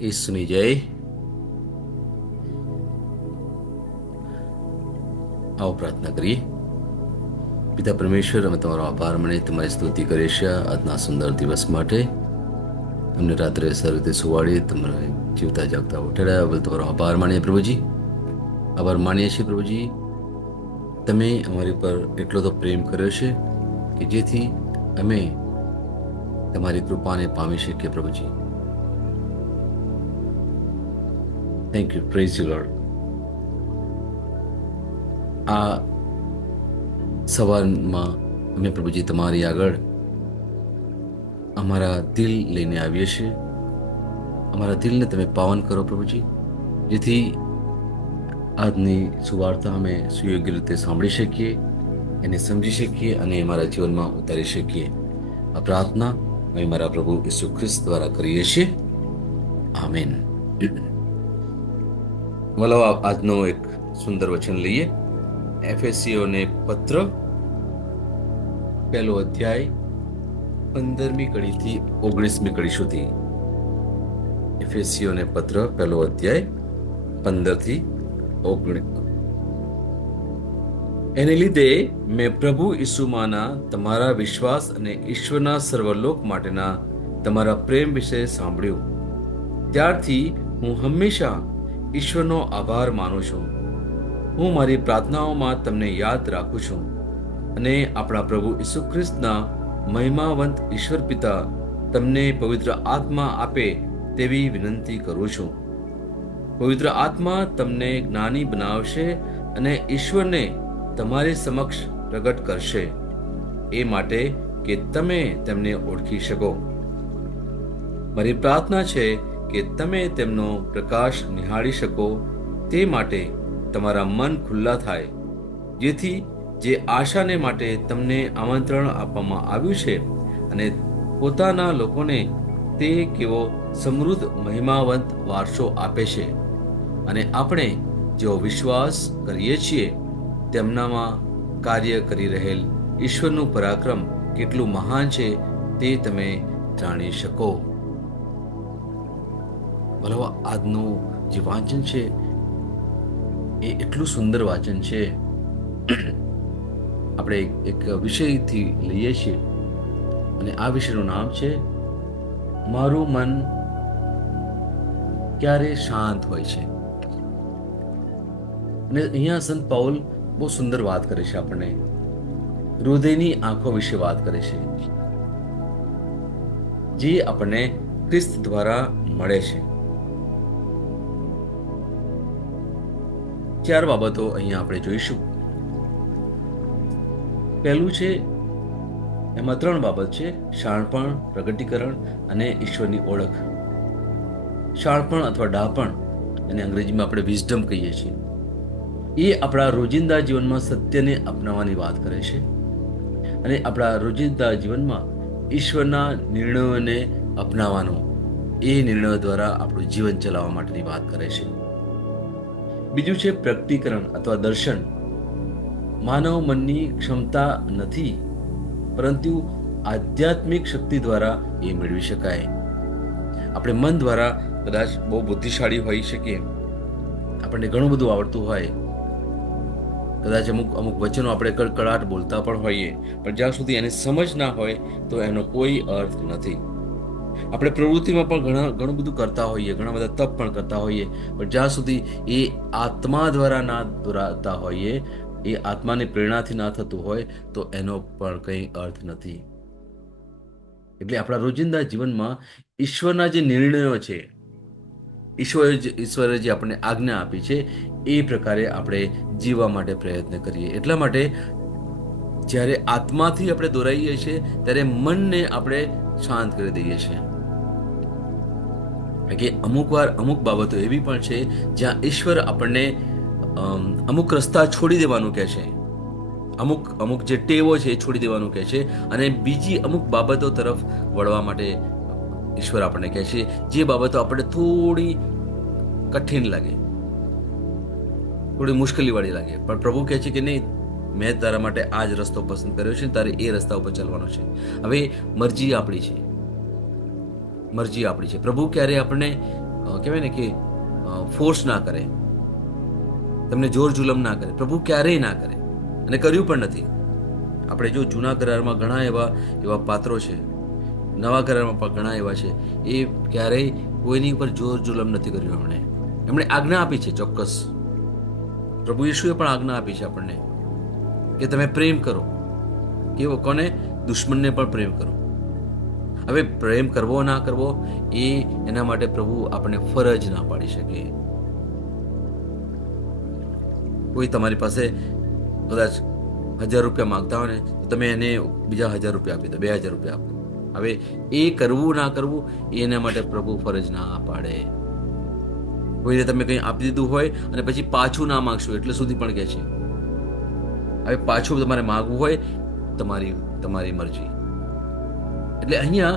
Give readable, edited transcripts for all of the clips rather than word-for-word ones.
ઈસુની જય. આવો પ્રાર્થના કરીએ. પિતા પરમેશ્વર, અમે તમારો આભાર માનીએ, તમારી સ્તુતિ કરીએ છીએ આજના સુંદર દિવસ માટે. અમને રાત્રે સારી રીતે સુવાડી તમારે જીવતા જાગતા ઉઠાડ્યા બદલ તમારો આભાર માનીએ પ્રભુજી. આભાર માનીએ છીએ પ્રભુજી, તમે અમારી પર એટલો તો પ્રેમ કર્યો છે કે જેથી અમે તમારી કૃપાને પામી શકીએ પ્રભુજી. Thank you, praise you lord. આ સવારમાં અમે પ્રભુજી તમારી આગળ અમારા દિલ લઈને આવીએ છીએ. અમારા દિલને તમે પાવન કરો પ્રભુજી, જેથી આજની સુવાર્તા અમે સુયોગ્ય રીતે સાંભળી શકીએ, એને સમજી શકીએ અને અમારા જીવનમાં ઉતારી શકીએ. આ પ્રાર્થના અમે મારા પ્રભુ ઈસુ ખ્રિસ્ત દ્વારા કરીએ છીએ. આમેન. વલો આજનો એક સુંદર વચન લઈએ. એફેસીઓને પત્ર, 1 અધ્યાય 15મી કડીથી 19મી કડી સુધી. એફેસીઓને પત્ર 1 અધ્યાય 15થી 19. એને લીધે મેં પ્રભુ ઈસુમાંના તમારા વિશ્વાસ અને ઈશ્વરના સર્વલોક માટેના તમારા પ્રેમ વિશે સાંભળ્યું. ત્યારથી હું હંમેશા ઈશ્વરનો આભાર માનું છું. હું મારી પ્રાર્થનાઓમાં તમને યાદ રાખું છું અને આપણા પ્રભુ ઈસુ ખ્રિસ્તના મહિમાવંત ઈશ્વર પિતા તમને પવિત્ર આત્મા આપે તેવી વિનંતી કરું છું. પવિત્ર આત્મા તમને જ્ઞાની બનાવશે અને ઈશ્વરને તમારી સમક્ષ પ્રગટ કરશે, એ માટે કે તમે તેમને ઓળખી શકો. મારી પ્રાર્થના છે કે તમે તેમનો પ્રકાશ નિહાળી શકો, તે માટે તમારા મન ખુલ્લા થાય, જેથી જે આશાને માટે તમને આમંત્રણ આપવામાં આવ્યું છે અને પોતાના લોકોને તે કેવો સમૃદ્ધ મહિમાવંત વારસો આપે છે, અને આપણે જેવો વિશ્વાસ કરીએ છીએ તેમનામાં કાર્ય કરી રહેલ ઈશ્વરનું પરાક્રમ કેટલું મહાન છે તે તમે જાણી શકો. ભલો આજનું જે વાંચન છે એ એટલું સુંદર વાંચન છે. આપણે એક વિષયથી લઈએ છીએ અને આ વિષયનું નામ છે મારું મન ક્યારે શાંત હોય છે. અને અહીંયા સંત પાઉલ બહુ સુંદર વાત કરે છે, આપણને હૃદયની આંખો વિશે વાત કરે છે, જે આપણને ખ્રિસ્ત દ્વારા મળે છે. 4 બાબતો અહીંયા આપણે જોઈશું. પહેલું છે, એમાં 3 બાબત છે: શાણપણ, પ્રગટીકરણ અને ઈશ્વરની ઓળખ. શાણપણ અથવા ડાપણ, એને અંગ્રેજીમાં આપણે વિઝડમ કહીએ છીએ, એ આપણા રોજિંદા જીવનમાં સત્યને અપનાવવાની વાત કરે છે અને આપણા રોજિંદા જીવનમાં ઈશ્વરના નિર્ણયોને અપનાવવાનો, એ નિર્ણયો દ્વારા આપણું જીવન ચલાવવા માટેની વાત કરે છે. બીજું છે પ્રગટીકરણ અથવા દર્શન. માનવ મનની ક્ષમતા નથી, પરંતુ આધ્યાત્મિક શક્તિ દ્વારા એ મેળવી શકાય. આપણે મન દ્વારા કદાચ બહુ બુદ્ધિશાળી હોઈ શકીએ, આપણને ઘણું બધું આવડતું હોય, કદાચ અમુક વચનો આપણે કડકડાટ બોલતા પણ હોઈએ, પણ જ્યાં સુધી એની સમજ ના હોય તો એનો કોઈ અર્થ નથી. આપણે પ્રવૃત્તિમાં પણ ઘણું બધું કરતા હોઈએ, ઘણા બધા તપ પણ કરતા હોઈએ, પણ જ્યાં સુધી એ આત્મા દ્વારા ના દોરાતા હોઈએ, એ આત્માની પ્રેરણાથી ના થતું હોય તો એનો પણ કંઈ અર્થ નથી. એટલે આપણા રોજિંદા જીવનમાં ઈશ્વરના જે નિર્ણયો છે, ઈશ્વરે જે આપણને આજ્ઞા આપી છે, એ પ્રકારે આપણે જીવવા માટે પ્રયત્ન કરીએ. એટલા માટે જ્યારે આત્માથી આપણે દોરાઈએ છીએ ત્યારે મનને આપણે શાંત કરી દઈએ છીએ. કે અમુક વાર અમુક બાબતો એવી પણ છે જ્યાં ઈશ્વર આપણને અમુક રસ્તા છોડી દેવાનું કહે છે, અમુક જે ટેવો છે એ છોડી દેવાનું કહે છે, અને બીજી અમુક બાબતો તરફ વળવા માટે ઈશ્વર આપણને કહે છે, જે બાબતો આપણે થોડી કઠિન લાગે, થોડી મુશ્કેલીવાળી લાગે, પણ પ્રભુ કહે છે કે નહીં, મેં તારા માટે આ જ રસ્તો પસંદ કર્યો છે, તારે એ રસ્તા ઉપર ચાલવાનો છે. હવે મરજી આપણી છે. પ્રભુ ક્યારે આપણને કહેવાય ને કે ફોર્સ ના કરે, તમને જોર જુલમ ના કરે. પ્રભુ ક્યારેય ના કરે અને કર્યું પણ નથી. આપણે જો જૂના કરારમાં ઘણા એવા એવા પાત્રો છે, નવા કરારમાં પણ ઘણા એવા છે, એ ક્યારેય કોઈની ઉપર જોર જુલમ નથી કર્યું. એમણે આજ્ઞા આપી છે ચોક્કસ. પ્રભુ ઈશુએ પણ આજ્ઞા આપી છે આપણને કે તમે પ્રેમ કરો. કેવો? કોને? દુશ્મનને પણ પ્રેમ કરો. હવે પ્રેમ કરવો ના કરવો એ એના માટે પ્રભુ આપણને ફરજ ના પાડી શકે. કોઈ તમારી પાસે કદાચ 1000 રૂપિયા માંગતા હોય ને તો તમે એને બીજા 1000 રૂપિયા આપી દો, 2000 રૂપિયા આપો. હવે એ કરવું ના કરવું એના માટે પ્રભુ ફરજ ના પાડે. કોઈને તમે કંઈ આપી દીધું હોય અને પછી પાછું ના માંગશો એટલે સુધી પણ કહે છે. હવે પાછું તમારે માગવું હોય તમારી તમારી મરજી. એટલે અહીંયા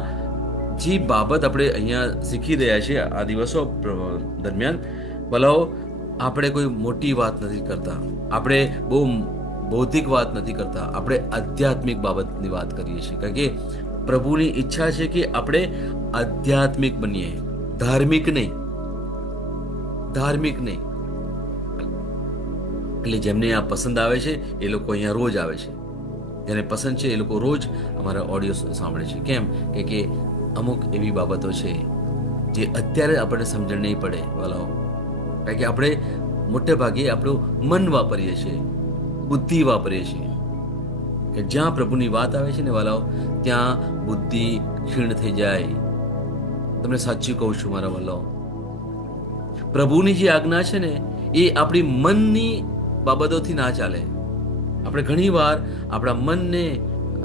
જે બાબત આપણે અહીંયા શીખી રહ્યા છીએ આ દિવસો દરમિયાન, ભલાઓ આપણે કોઈ મોટી વાત નથી કરતા, આપણે બહુ બૌદ્ધિક વાત નથી કરતા, આપણે આધ્યાત્મિક બાબતની વાત કરીએ છીએ. કારણ કે પ્રભુની ઈચ્છા છે કે આપણે આધ્યાત્મિક બનીએ, ધાર્મિક નહીં. ધાર્મિક નહીં. એટલે જેમને આ પસંદ આવે છે એ લોકો અહીંયા રોજ આવે છે. જેને પસંદ છે એ લોકો રોજ અમારા ઓડિયો સાંભળે છે. કેમ? કે અમુક એવી બાબતો છે જે અત્યારે આપણને સમજણ નહીં પડે વાલાઓ. કારણ કે આપણે મોટે ભાગે આપણું મન વાપરીએ છીએ, બુદ્ધિ વાપરીએ છીએ. કે જ્યાં પ્રભુની વાત આવે છે ને વાલાઓ, ત્યાં બુદ્ધિ ક્ષીણ થઈ જાય. તમને સાચું કહું છું મારા વાલાઓ, પ્રભુની જે આજ્ઞા છે ને એ આપણી મનની બાબતોથી ના ચાલે. આપણે ઘણીવાર આપણા મનને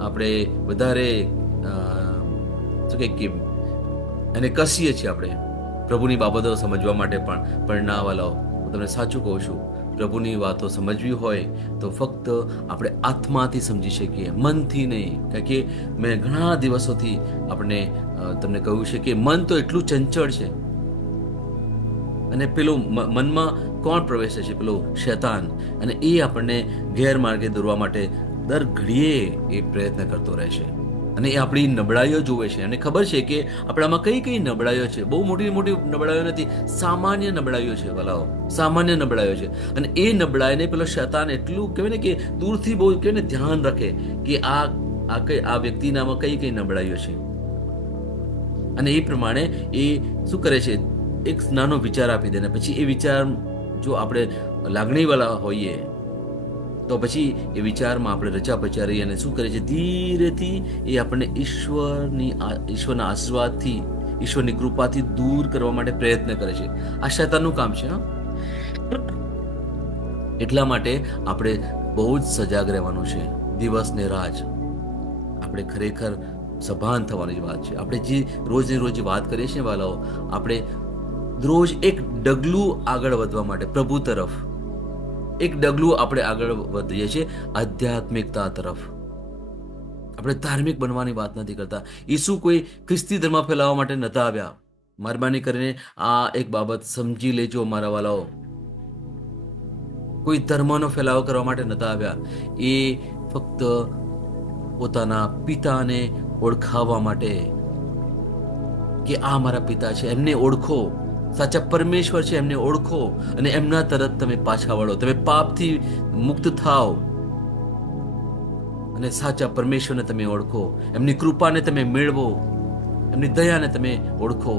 આપણે વધારે શું કે એને કસીએ છીએ આપણે પ્રભુની બાબતો સમજવા માટે. પણ ના વાલાઓ, હું તમને સાચું કહું છું, પ્રભુની વાતો સમજવી હોય તો ફક્ત આપણે આત્માથી સમજી શકીએ, મનથી નહીં. કારણ કે મેં ઘણા દિવસોથી આપણે તમને કહ્યું છે કે મન તો એટલું ચંચળ છે. અને પેલું મનમાં કોણ પ્રવેશે છે? પેલો શૈતાન. અને એ આપણને ગેરમાર્ગે દોરવા માટે દર ઘડીએ એ પ્રયત્ન કરતો રહે છે. અને એ આપણી નબળાઈઓ જોવે છે અને ખબર છે કે આપણામાં કઈ કઈ નબળાઈઓ છે. બહુ મોટી મોટી નબળાઈઓ નથી, સામાન્ય નબળાઈઓ છે ભલાઓ, સામાન્ય નબળાઈઓ છે. અને એ નબળાઈને પેલો શૈતાન એટલું કહેવાય ને કે દૂરથી બહુ કહેવાય ને ધ્યાન રાખે કે આ વ્યક્તિનામાં કઈ કઈ નબળાઈઓ છે. અને એ પ્રમાણે એ શું કરે છે? એક નાનો વિચાર આપી દે ને પછી એ વિચાર, જો આપણે લાગણીવાળા હોઈએ તો પછી એ વિચારમાં આપણે રચા પચારી અને શું કરે છે? ધીરેથી એ આપણને ઈશ્વરના આશીર્વાદથી, ઈશ્વરની કૃપાથી દૂર કરવા માટે પ્રયત્ન કરે છે. આ શૈતાનનું કામ છે. એટલા માટે આપણે બહુ જ સજાગ રહેવાનું છે, દિવસ ને રાત. આપણે ખરેખર સભાન થવાની વાત છે. આપણે જે રોજને રોજ વાત કરીએ છીએ વાલાઓ, આપણે રોજ એક ડગલું આગળ વધવા માટે પ્રભુ તરફ એક ડગલું આપણે આગળ વધીએ છીએ આધ્યાત્મિકતા તરફ. આપણે ધાર્મિક બનવાની વાત નથી કરતા. ઈસુ કોઈ ખ્રિસ્તી ધર્મ ફેલાવવા માટે નતા આવ્યા. મહેરબાની કરીને આ એક બાબત સમજી લેજો મારા વાલાઓ. કોઈ ધર્મનો ફેલાવો કરવા માટે નતા આવ્યા. એ ફક્ત પોતાના પિતાને ઓળખાવવા માટે કે આ મારા પિતા છે, એમને ઓળખો, સાચા પરમેશ્વર છે એમને ઓળખો અને એમના તરફ તમે પાછા વળો. તમે પાપથી મુક્ત થાઓ અને સાચા પરમેશ્વરને તમે ઓળખો, એમની કૃપાને તમે મેળવો, એમની દયાને તમે ઓળખો.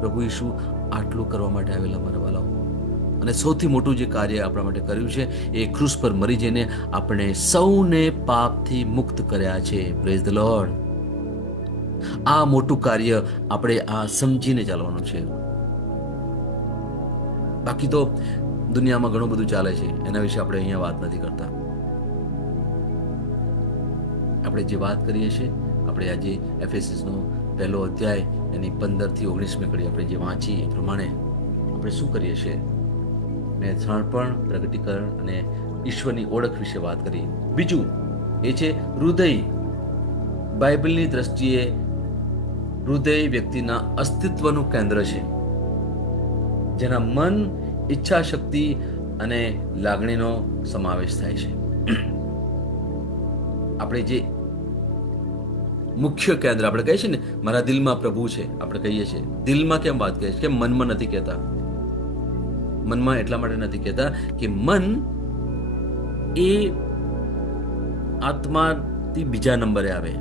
પ્રભુ ઈસુ આટલું કરવા માટે આવેલા મારા વાલાઓ. અને સૌથી મોટું જે કાર્ય આપણા માટે કર્યું છે એ ક્રૂસ પર મરી જઈને આપણે સૌને પાપથી મુક્ત કર્યા છે. Praise the lord. આ મોટું કાર્ય આપણે આ સમજીને ચાલવાનું છે. બાકી તો દુનિયામાં ઘણું બધું ચાલે છે, એના વિશે આપણે અહીંયા વાત નથી કરતા. આપણે જે વાત કરીએ છીએ, આપણે આજે એફએસએસનો 1લો અધ્યાય એની 15 થી 19મી કડી આપણે જે વાંચી એ પ્રમાણે આપણે શું કરીએ છીએ? મેં શાણપણ, પ્રગટીકરણ અને ઈશ્વરની ઓળખ વિશે વાત કરી. બીજું એ છે હૃદય. બાઇબલની દ્રષ્ટિએ હૃદય વ્યક્તિના અસ્તિત્વનું કેન્દ્ર છે, જેના મન, ઈચ્છા શક્તિ અને લાગણીનો સમાવેશ થાય છે. આપણે જે મુખ્ય કેન્દ્ર આપણે કહીએ છીએ ને, મારા દિલમાં પ્રભુ છે, આપણે કહીએ છીએ. દિલમાં કેમ વાત કરીએ છીએ? કેમ મનમાં નથી કહેતા? મનમાં એટલા માટે નથી કહેતા કે મન એ આત્માથી બીજા નંબરે આવે.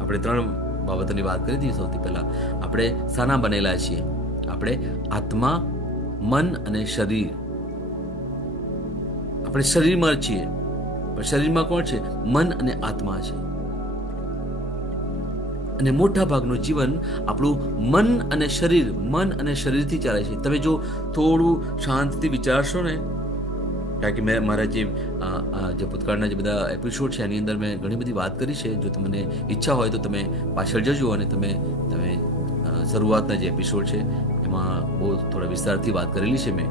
આપણે 3 બાબતોની વાત કરી હતી. સૌથી પહેલા આપણે શાના બનેલા છીએ? આપણે આત્મા, મન અને શરીર. આપણે શરીરમાં છીએ, પણ શરીરમાં કોણ છે? મન અને આત્મા છે. અને મોટા ભાગનું જીવન આપણું મન અને શરીરથી ચાલે છે. તમે જો થોડું શાંતિથી વિચારશો ને, કારણ કે મેં મારા જે ભૂતકાળના જે બધા એપિસોડ છે એની અંદર મેં ઘણી બધી વાત કરી છે. જો તમને ઈચ્છા હોય તો તમે પાછળ જજો અને તમે શરૂઆતના જે એપિસોડ છે એમાં બહુ થોડા વિસ્તારથી વાત કરેલી છે મેં.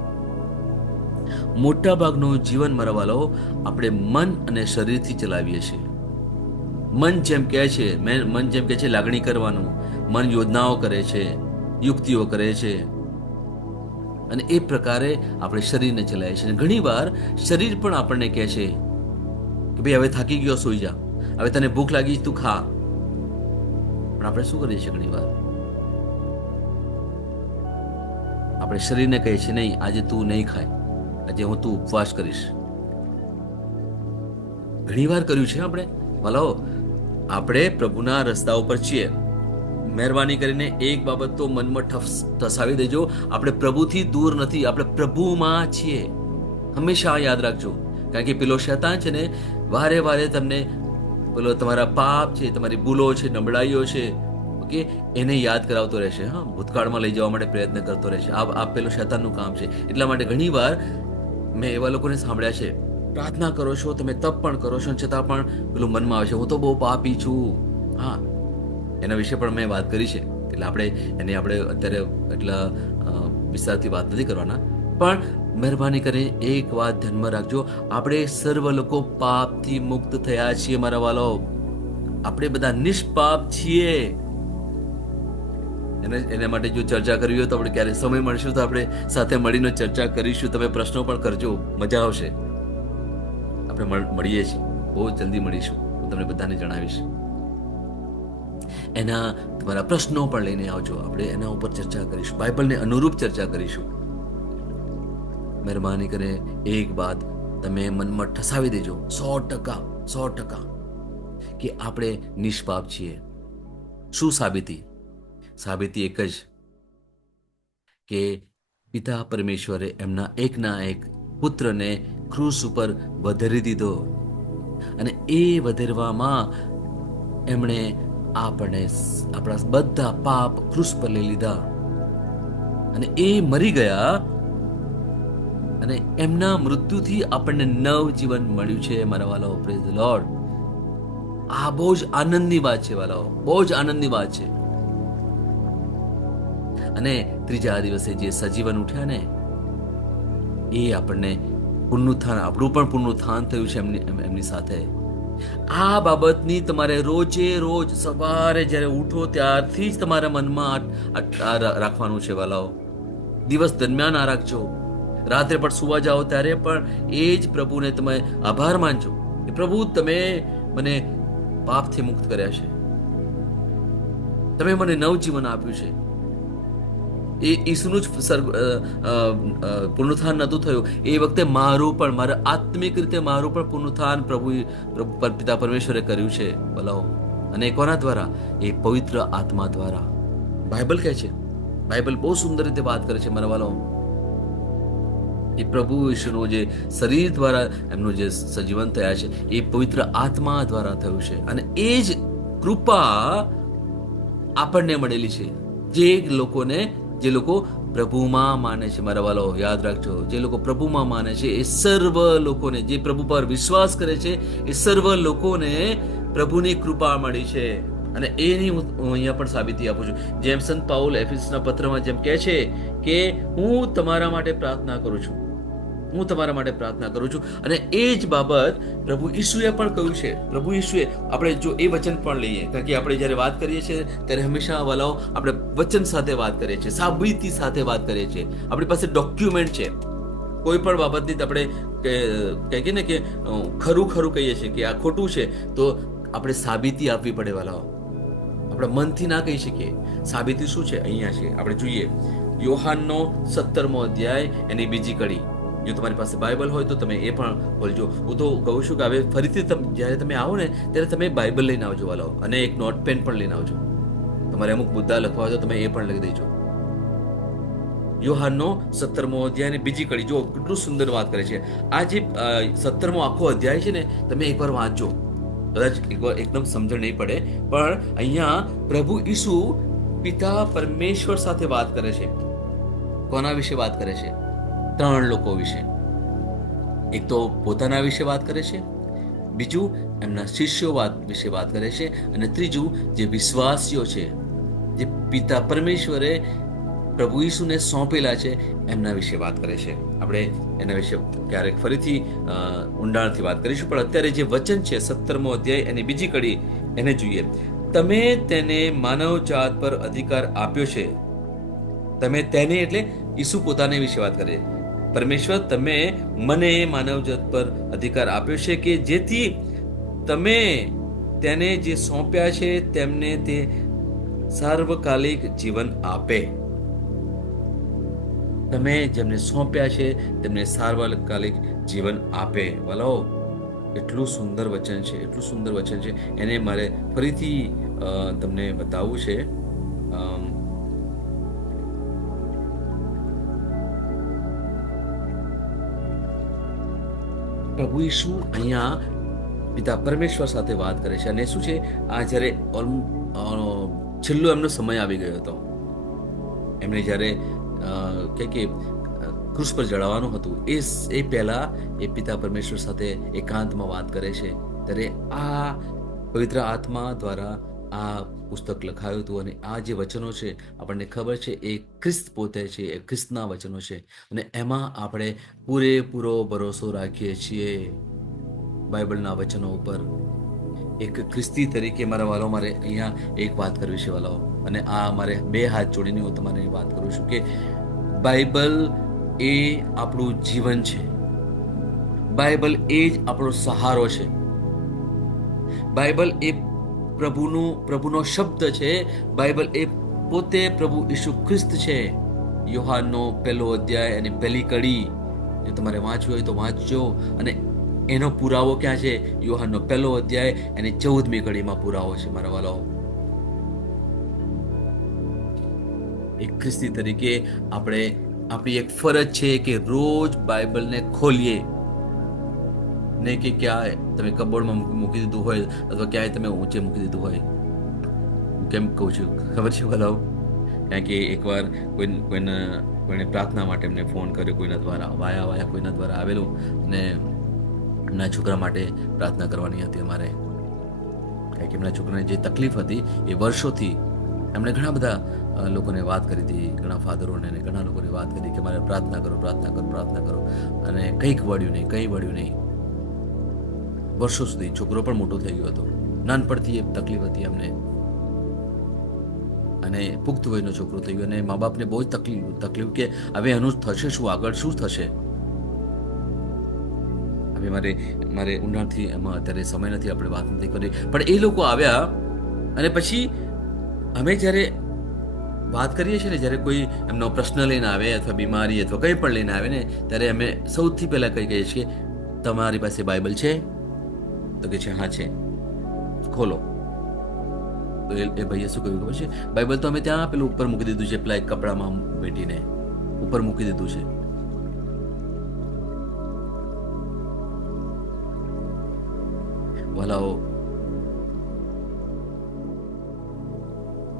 મોટા ભાગનું જીવન મારા વાલાઓ આપણે મન અને શરીરથી ચલાવીએ છીએ. મન જેમ કહે છે લાગણી કરવાનું, મન યોજનાઓ કરે છે, યુક્તિઓ કરે છે, અને એ પ્રકારે આપણે શરીરને ચલાવીએ છીએ. ઘણી વાર શરીર પણ આપણને કહે છે કે ભાઈ હવે થાકી ગયો, સૂઈ જા, હવે તને ભૂખ લાગી, તું ખા. પણ આપણે શું કરીએ છીએ? ઘણી વાર આપણે શરીરને કહીએ છીએ નહીં, આજે તું નહીં ખાય, આજે તું ઉપવાસ કરીશ. ઘણી વાર કર્યું છે આપણે વાલાઓ. આપણે પ્રભુના રસ્તા ઉપર છીએ. મહેરબાની કરીને એક બાબત તો મનમાં ઠસાવી દેજો, આપણે પ્રભુથી દૂર નથી, આપણે પ્રભુમાં છીએ. હંમેશા યાદ રાખજો. કારણ કે પેલો શૈતાન છે ને, વારે વારે તમને પેલો તમારા પાપ છે, તમારી ભૂલો છે, નબળાઈઓ છે, ઓકે, એને યાદ કરાવતો રહેશે. હા, ભૂતકાળમાં લઈ જવા માટે પ્રયત્ન કરતો રહેશે. આ પેલો શૈતાનનું કામ છે. એટલા માટે ઘણી વાર મેં એવા લોકોને સાંભળ્યા છે, પ્રાર્થના કરો છો, તમે તપ પણ કરો છો, છતાં પણ પેલું મનમાં આવે છે, હું તો બહુ પાપી છું. હા, એના વિશે પણ મેં વાત કરી છે. એટલે આપણે અત્યારે એટલા વિસ્તારથી વાત નથી કરવાના. પણ મહેરબાની કરીને એક વાત ધ્યાનમાં રાખજો, આપણે સર્વ લોકો પાપથી મુક્ત થયા છીએ મારા વાલો. આપણે બધા નિષ્પાપ છીએ. એના માટે જો ચર્ચા કરવી હોય તો આપણે ક્યારે સમય મળશું તો આપણે સાથે મળીને ચર્ચા કરીશું. તમે પ્રશ્નો પણ કરજો, મજા આવશે. આપણે મળીએ છીએ, બહુ જલ્દી મળીશું. હું તમને બધાને જણાવીશ. એના તમારા પ્રશ્નો પણ લઈને આવજો, આપણે એના ઉપર ચર્ચા કરીશું, બાઇબલને અનુરૂપ ચર્ચા કરીશું. મહેરબાની કરે એક વાત તમે મનમાં ઠસાવી દેજો, 100% કે આપણે નિષ્પાપ છીએ. શું સાબિતી એક જ, કે પિતા પરમેશ્વરે એમના એકના એક પુત્રને ક્રૂસ ઉપર વધેરી દીધો, અને એ વધેરવામાં એમણે આપણા બધા પાપ ક્રૂસ પર લઈ લીધા, અને એ મરી ગયા, અને એમના મૃત્યુથી આપણને નવજીવન મળ્યું છે મારા વાલાઓ. Praise the lord. આ બહુ જ આનંદની વાત છે વાલાઓ, બહુ જ આનંદની વાત છે. અને ત્રીજા દિવસે જે સજીવન ઉઠ્યા ને, એ આપણને પુનરુત્થાન, આપણું પણ પુનરુત્થાન થયું છે એમની સાથે. આ બાબતની તમારે રોજે રોજ સવારે જ્યારે ઉઠો ત્યારથી જ તમારા મનમાં રાખવાનું છે વાલાઓ. દિવસ દરમિયાન આ રાખજો. રાત્રે પણ સુવા જાઓ ત્યારે પણ એ જ પ્રભુને તમે આભાર માનજો કે પ્રભુ તમે મને પાપથી મુક્ત કર્યા છે, તમે મને નવજીવન આપ્યું છે. એ ઈસુનું જ પુનરુત્થાન નહોતું થયું, એ વખતે મારા આત્મિક રીતે મારું પણ પુનરુત્થાન પ્રભુ પિતા પરમેશ્વરે કર્યું છે બોલાવો. અને કોના દ્વારા? એ પવિત્ર આત્મા દ્વારા. બાઇબલ કહે છે, બાઇબલ બહુ સુંદર રીતે વાત કરે છે મારા વાલો. એ પ્રભુ ઈશુનું જે શરીર દ્વારા એમનું જે સજીવન થયા છે, એ પવિત્ર આત્મા દ્વારા થયું છે. અને એ જ કૃપા આપણને મળેલી છે. જે લોકો પ્રભુમાં માને છે મારા વાલો, યાદ રાખજો, જે લોકો પ્રભુમાં માને છે એ સર્વ લોકોને, જે પ્રભુ પર વિશ્વાસ કરે છે એ સર્વ લોકોને પ્રભુની કૃપા મળી છે. અને એની હું અહીંયા પણ સાબિતી આપું છું. જેમ સંત પાઉલ એફેસના પત્રમાં જેમ કહે છે કે હું તમારા માટે પ્રાર્થના કરું છું, અને એ જ બાબત પ્રભુ ઈસુએ પણ કહ્યું છે. પ્રભુ ઈસુએ, આપણે જો એ વચન પણ લઈએ, કારણ કે આપણે જ્યારે વાત કરીએ છીએ ત્યારે હંમેશા વાલાઓ આપણે વચન સાથે વાત કરીએ છીએ, સાબિતી સાથે વાત કરીએ છીએ. આપણી પાસે ડોક્યુમેન્ટ છે. કોઈ પણ બાબતની આપણે કહીએ ને કે ખરું કહીએ છીએ કે આ ખોટું છે, તો આપણે સાબિતી આપવી પડે વાલાઓ. આપણા મનથી ના કહી શકીએ. સાબિતી શું છે? અહીંયા છે, આપણે જોઈએ. યોહાનનો 17મો અધ્યાય એની બીજી કડી. જો તમારી પાસે બાઇબલ હોય તો તમે એ પણ બોલજો. હું તો કહું છું કે હવે ફરીથી જ્યારે તમે આવો ને ત્યારે તમે બાઇબલ લઈને આવજો વાલાઓ, અને એક નોટ પેન પણ લઈને આવજો. તમારે અમુક મુદ્દા લખવા હોય તો તમે એ પણ લખી દેજો. યોહાનનો 17મો અધ્યાય બીજી કડી, જો કેટલું સુંદર વાત કરે છે. આ જે 17મો આખો અધ્યાય છે ને, તમે એકવાર વાંચજો. કદાચ એકદમ સમજણ નહીં પડે, પણ અહીંયા પ્રભુ ઈસુ પિતા પરમેશ્વર સાથે વાત કરે છે. કોના વિશે વાત કરે છે? 3 લોકો વિશે. એક તો પોતાના વિશે વાત કરે છે, બીજું એમના શિષ્યો વિશે વાત કરે છે, અને ત્રીજું જે વિશ્વાસીઓ છે, જે પિતા પરમેશ્વરે પ્રભુ ઈસુને સોંપેલા છે, એમના વિશે વાત કરે છે. આપણે એના વિશે ક્યારેક ફરીથી ઊંડાણથી વાત કરીશું, પણ અત્યારે જે વચન છે 17મો અધ્યાય એની બીજી કડી, એને જોઈએ. તમે તેને માનવજાત પર અધિકાર આપ્યો છે. તમે તેને એટલે ઈસુ પોતાને વિશે વાત કરે. પરમેશ્વર, તમે મને માનવજાત પર અધિકાર આપ્યો છે કે જેથી તમે તેને જે સોંપ્યા છે તેમને તે સાર્વકાલિક જીવન આપે. તમે જેમને સોંપ્યા છે તેમને સાર્વકાલિક જીવન આપે. વાલાઓ, એટલું સુંદર વચન છે, એટલું સુંદર વચન છે. એને મારે ફરીથી તમને બતાવવું છે. પ્રભુ ઈસુ અહીંયા પિતા પરમેશ્વર સાથે વાત કરે છે, અને શું છે, આ જ્યારે છેલ્લો એમનો સમય આવી ગયો હતો, એમને જ્યારે કે ક્રુસ પર જડાવવાનું હતું, એ પહેલા એ પિતા પરમેશ્વર સાથે એકાંતમાં વાત કરે છે. ત્યારે આ પવિત્ર આત્મા દ્વારા આ પુસ્તક લખાયું હતું, અને આ જે વચનો છે આપણને ખબર છે એ ખ્રિસ્ત પોતે છે, એ ખ્રિસ્તના વચનો છે, અને એમાં આપણે પૂરેપૂરો ભરોસો રાખીએ છીએ બાઇબલના વચનો ઉપર. એક ખ્રિસ્તી તરીકે મારા વાલો, મારે અહીંયા એક વાત કરવી છે વાલાઓ, અને આ મારે 2 હાથ જોડીને હું તમારે વાત કરું છું કે બાઇબલ એ આપણું જીવન છે. બાઇબલ એ જ આપણો સહારો છે. બાઇબલ એ પ્રભુનો શબ્દ છે. બાઇબલ એ પોતે પ્રભુ ઈસુ ખ્રિસ્ત છે. યોહાનનો 1લો અધ્યાય અને 1લી કડી, જો તમારે વાંચવું હોય તો વાંચજો. અને એનો પુરાવો ક્યાં છે? યોહાનનો 1લો અધ્યાય અને 14મી કડીમાં પુરાવો છે મારા વાલાઓ. એક ખ્રિસ્તી તરીકે આપણી એક ફરજ છે કે રોજ બાઇબલને ખોલીએ, નહીં કે ક્યાંય તમે કબોર્ડમાં મૂકી દીધું હોય અથવા ક્યાંય તમે ઊંચે મૂકી દીધું હોય. કેમ કહું છું ખબર છે વાલાઓ? કારણ કે એકવાર કોઈને પ્રાર્થના માટે એમને ફોન કર્યો, કોઈના દ્વારા વાયા કોઈના દ્વારા આવેલું, અને એમના છોકરા માટે પ્રાર્થના કરવાની હતી અમારે. કારણ કે એમના છોકરાને જે તકલીફ હતી એ વર્ષોથી એમણે ઘણા બધા લોકોને વાત કરી હતી, ઘણા ફાધરોને અને ઘણા લોકોને વાત કરી કે મારે પ્રાર્થના કરો, અને કંઈ વળ્યું નહીં. વર્ષો સુધી છોકરો પણ મોટો થઈ ગયો હતો. નાનપણથી એ તકલીફ હતી એમને, અને પુખ્ત વયનો છોકરો થઈ ગયો, અને મા બાપને બહુ જ તકલીફ કે હવે એનું થશે શું, આગળ શું થશે. હવે મારે ઊંડાણથી એમાં અત્યારે સમય નથી, આપણે વાત નથી કરી, પણ એ લોકો આવ્યા, અને પછી અમે જ્યારે વાત કરીએ છીએ ને, જ્યારે કોઈ એમનો પ્રશ્ન લઈને આવે અથવા બીમારી અથવા કંઈ પણ લઈને આવે ને, ત્યારે અમે સૌથી પહેલાં કઈ કહીએ છીએ, તમારી પાસે બાઇબલ છે? તો કે છે હા છે, ખોલો. તો એ ભાઈએ શું કહ્યું ખબર છે? બાઇબલ તો અમે ત્યાં પેલું ઉપર મૂકી દીધું છે, પેલા એક કપડામાં બેટીને ઉપર મૂકી દીધું છે. વાલાઓ,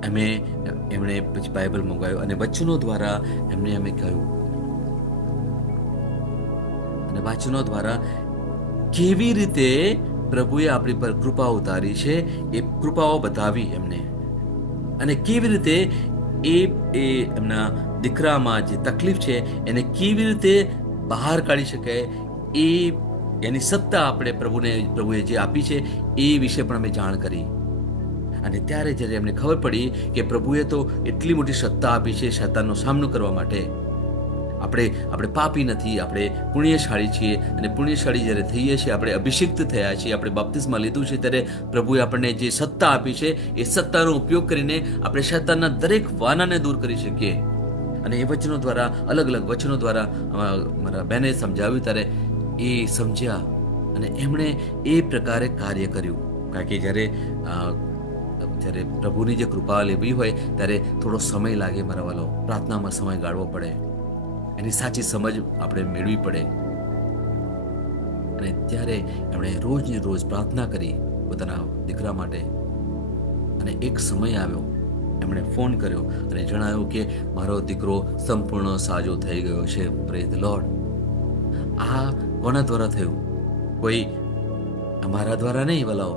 એમણે પછી બાઇબલ મંગાવ્યું, અને વચનો દ્વારા અમે કહ્યું, અને વચનો દ્વારા કેવી રીતે પ્રભુએ આપણી પર કૃપા ઉતારી છે એ કૃપાઓ બતાવી એમને, અને કેવી રીતે એ એમના દીકરામાં જે તકલીફ છે એને કેવી રીતે બહાર કાઢી શકે, એની સત્તા પ્રભુએ જે આપી છે એ વિશે પણ અમે જાણ કરી. અને ત્યારે જ્યારે એમને ખબર પડી કે પ્રભુએ તો એટલી મોટી સત્તા આપી છે શૈતાનનો સામનો કરવા માટે, આપણે પાપી નથી, આપણે પુણ્યશાળી છીએ, અને પુણ્યશાળી જ્યારે થઈએ છીએ, આપણે અભિષિક્ત થયા છીએ, આપણે બાપ્તિસ્મા લીધું છે, ત્યારે પ્રભુએ આપણને જે સત્તા આપી છે એ સત્તાનો ઉપયોગ કરીને આપણે શૈતાનના દરેક વાનાને દૂર કરી શકીએ. અને એ વચનો દ્વારા, અલગ અલગ વચનો દ્વારા મારા બહેને સમજાવ્યું, ત્યારે એ સમજ્યા અને એમણે એ પ્રકારે કાર્ય કર્યું. કારણ કે જ્યારે પ્રભુની જે કૃપા લેવી હોય ત્યારે થોડો સમય લાગે મારા વાલો, પ્રાર્થનામાં સમય ગાળવો પડે, એની સાચી સમજ આપણે મેળવી પડે. અને ત્યારે એમણે રોજની રોજ પ્રાર્થના કરી પોતાના દીકરા માટે. અને એક સમય આવ્યો, એમણે ફોન કર્યો અને જણાવ્યું કે મારો દીકરો સંપૂર્ણ સાજો થઈ ગયો છે. Praise the lord. આ કોના દ્વારા થયું? કોઈ અમારા દ્વારા નહીં વલાઓ,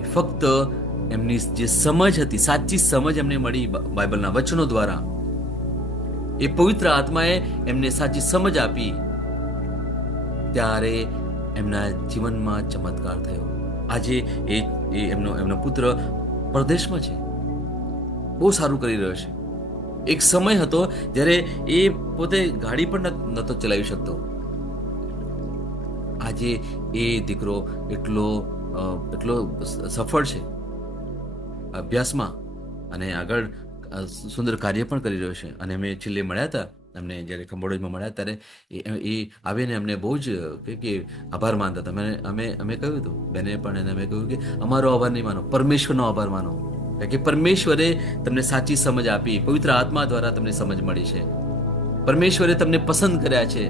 એ ફક્ત એમની જે સમજ હતી, સાચી સમજ એમને મળી બાઇબલના વચનો દ્વારા. એ પવિત્ર આત્માએ એમને સાચી સમજ આપી, ત્યારે એમના જીવનમાં ચમત્કાર થયો. આજે એમનો પુત્ર પરદેશમાં છે, બહુ સારું કરી રહ્યો છે. એક સમય હતો જ્યારે એ પોતે ગાડી પણ નહોતો ચલાવી શકતો. આજે એ દીકરો એટલો સફળ છે અભ્યાસમાં, અને આગળ સુંદર કાર્ય પણ કરી રહ્યો છે. અને અમે છેલ્લે મળ્યા હતા, અમને જ્યારે કંબોડિયામાં મળ્યા ત્યારે એ આવીને અમને બહુ જ કે આભાર માનતા હતા. અમે કહ્યું હતું બેને પણ, એને અમે કહ્યું કે અમારો આભાર નહીં માનો, પરમેશ્વરનો આભાર માનો. કારણ કે પરમેશ્વરે તમને સાચી સમજ આપી, પવિત્ર આત્મા દ્વારા તમને સમજ મળી છે, પરમેશ્વરે તમને પસંદ કર્યા છે.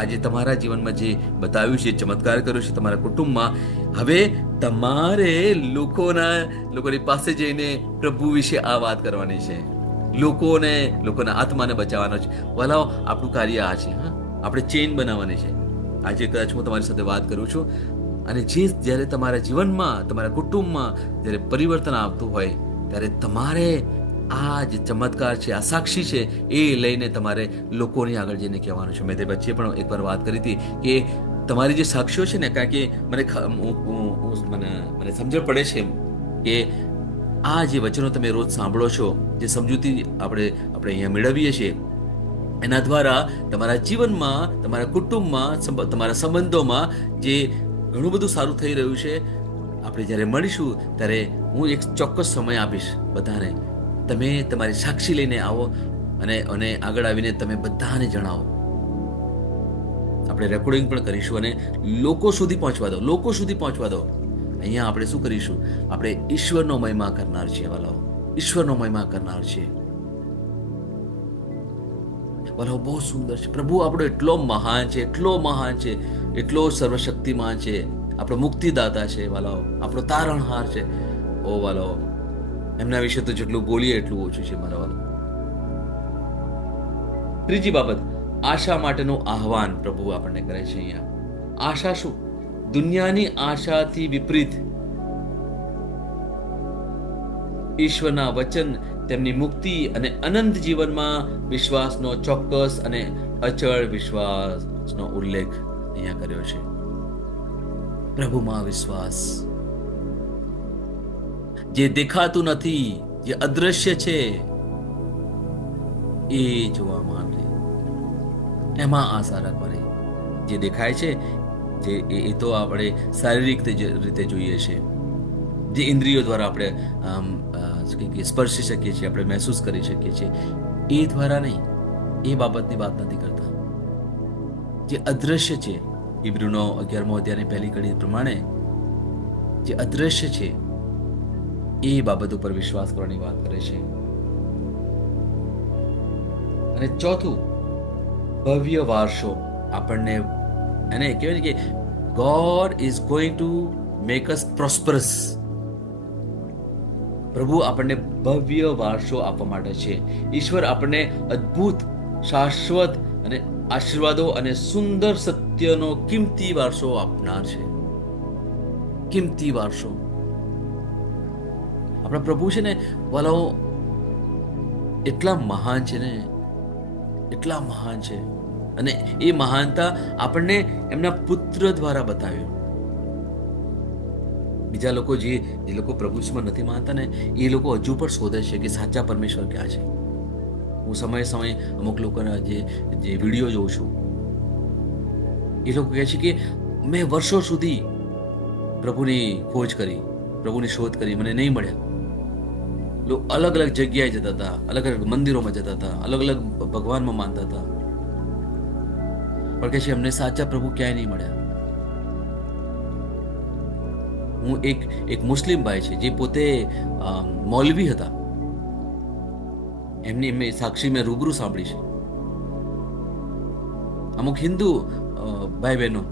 આજે તમારા જીવનમાં જે બતાવ્યું છે, ચમત્કાર કર્યો છે તમારા કુટુંબમાં, હવે તમારે લોકોની પાસે જઈને પ્રભુ વિશે આ વાત કરવાની છે, લોકોના આત્માને બચાવવાનો છે. વલાઓ, આપણું કાર્ય આ છે. હા, આપણે ચેઇન બનાવવાની છે. આજે કદાચ હું તમારી સાથે વાત કરું છું, અને જ્યારે તમારા જીવનમાં, તમારા કુટુંબમાં જ્યારે પરિવર્તન આવતું હોય, ત્યારે તમારે આ જે ચમત્કાર છે, આ સાક્ષી છે, એ લઈને તમારે લોકોની આગળ જઈને કહેવાનું છે. મેં તે વચ્ચે પણ એકવાર વાત કરી હતી કે તમારી જે સાક્ષીઓ છે ને, કારણ કે મને સમજણ પડે છે કે આ જે વચનો તમે રોજ સાંભળો છો, જે સમજૂતી આપણે અહીંયા મેળવીએ છીએ, એના દ્વારા તમારા જીવનમાં, તમારા કુટુંબમાં, તમારા સંબંધોમાં જે ઘણું બધું સારું થઈ રહ્યું છે. આપણે જ્યારે મળીશું ત્યારે હું એક ચોક્કસ સમય આપીશ બધાને, તમે તમારી સાક્ષી લઈને આવો અને આગળ આવીને તમે બધાને જણાવો. આપણે રેકોર્ડિંગ પણ કરીશું અને લોકો સુધી પહોંચવા દો. અહીંયા આપણે શું કરીશું? આપણે ઈશ્વરનો મહિમા કરનાર છીએ વાલાઓ, ઈશ્વરનો મહિમા કરનાર છીએ વાલાઓ. બહુ સુંદર છે. પ્રભુ આપણો એટલો મહાન છે, એટલો સર્વશક્તિમાન છે, આપણો મુક્તિદાતા છે વાલાઓ, આપણો તારણહાર છે. ઓ વાલાઓ, એમના વિશે તો જેટલું બોલીએ એટલું ઓછું છે મારા વાલો. ત્રીજી બાબત, આશા માટેનું આહવાન પ્રભુ આપણને કરે છે અહીંયા. આશા શું? દુનિયાની આશાથી વિપરીત ઈશ્વરના વચન તેમની મુક્તિ અને અનંત જીવનમાં વિશ્વાસનો ચોક્કસ અને અચળ વિશ્વાસનો ઉલ્લેખ અહીંયા કર્યો છે. પ્રભુમાં વિશ્વાસ, જે દેખાતું નથી, જે અદ્રશ્ય છે, એ જોવા માટે એમાં આશા રાખવાની. જે દેખાય છે એ તો આપણે શારીરિક રીતે જોઈએ છે, જે ઇન્દ્રિયો દ્વારા આપણે સ્પર્શી શકીએ છીએ, આપણે મહેસૂસ કરી શકીએ છીએ, એ દ્વારા નહીં. એ બાબતની વાત નથી કરતા. જે અદ્રશ્ય છે, હિબ્રુનો 11મો અધ્યાયની પહેલી કડી પ્રમાણે જે અદ્રશ્ય છે, એ બાબત ઉપર વિશ્વાસ કરવાની વાત કરે છે. અને ચોથું, ભવ્ય વારસો. આપણને એને કહેવાય ને કે God is going to make us prosperous. પ્રભુ આપણને ભવ્ય વારસો આપવા માટે છે. ઈશ્વર આપણને અદ્ભુત, શાશ્વત અને આશીર્વાદો અને સુંદર સત્યનો કિંમતી વારસો આપનાર છે. કિંમતી વારસો. આપણા પ્રભુ છે ને વાલાઓ, એટલા મહાન છે ને, એટલા મહાન છે. અને એ મહાનતા આપણને એમના પુત્ર દ્વારા બતાવ્યું. બીજા લોકો જે લોકો પ્રભુમાં નથી માનતા ને, એ લોકો હજુ પણ શોધે છે કે સાચા પરમેશ્વર ક્યાં છે. હું સમયે સમયે અમુક લોકોના જે વિડીયો જોઉં છું, એ લોકો કહે છે કે મેં વર્ષો સુધી પ્રભુની ખોજ કરી, પ્રભુની શોધ કરી, મને નહીં મળ્યા. લોકો અલગ અલગ જગ્યાએ જતા હતા, અલગ અલગ મંદિરોમાં જતા હતા, અલગ અલગ ભગવાનમાં માનતા હતા, પણ કહે છે અમને સાચા પ્રભુ ક્યાંય નહીં મળ્યા. હું એક મુસ્લિમ ભાઈ છે જે પોતે મૌલવી હતા, એમની મેં સાક્ષી મેં રૂબરૂ સાંભળી છે. અમુક હિન્દુ ભાઈ બહેનો,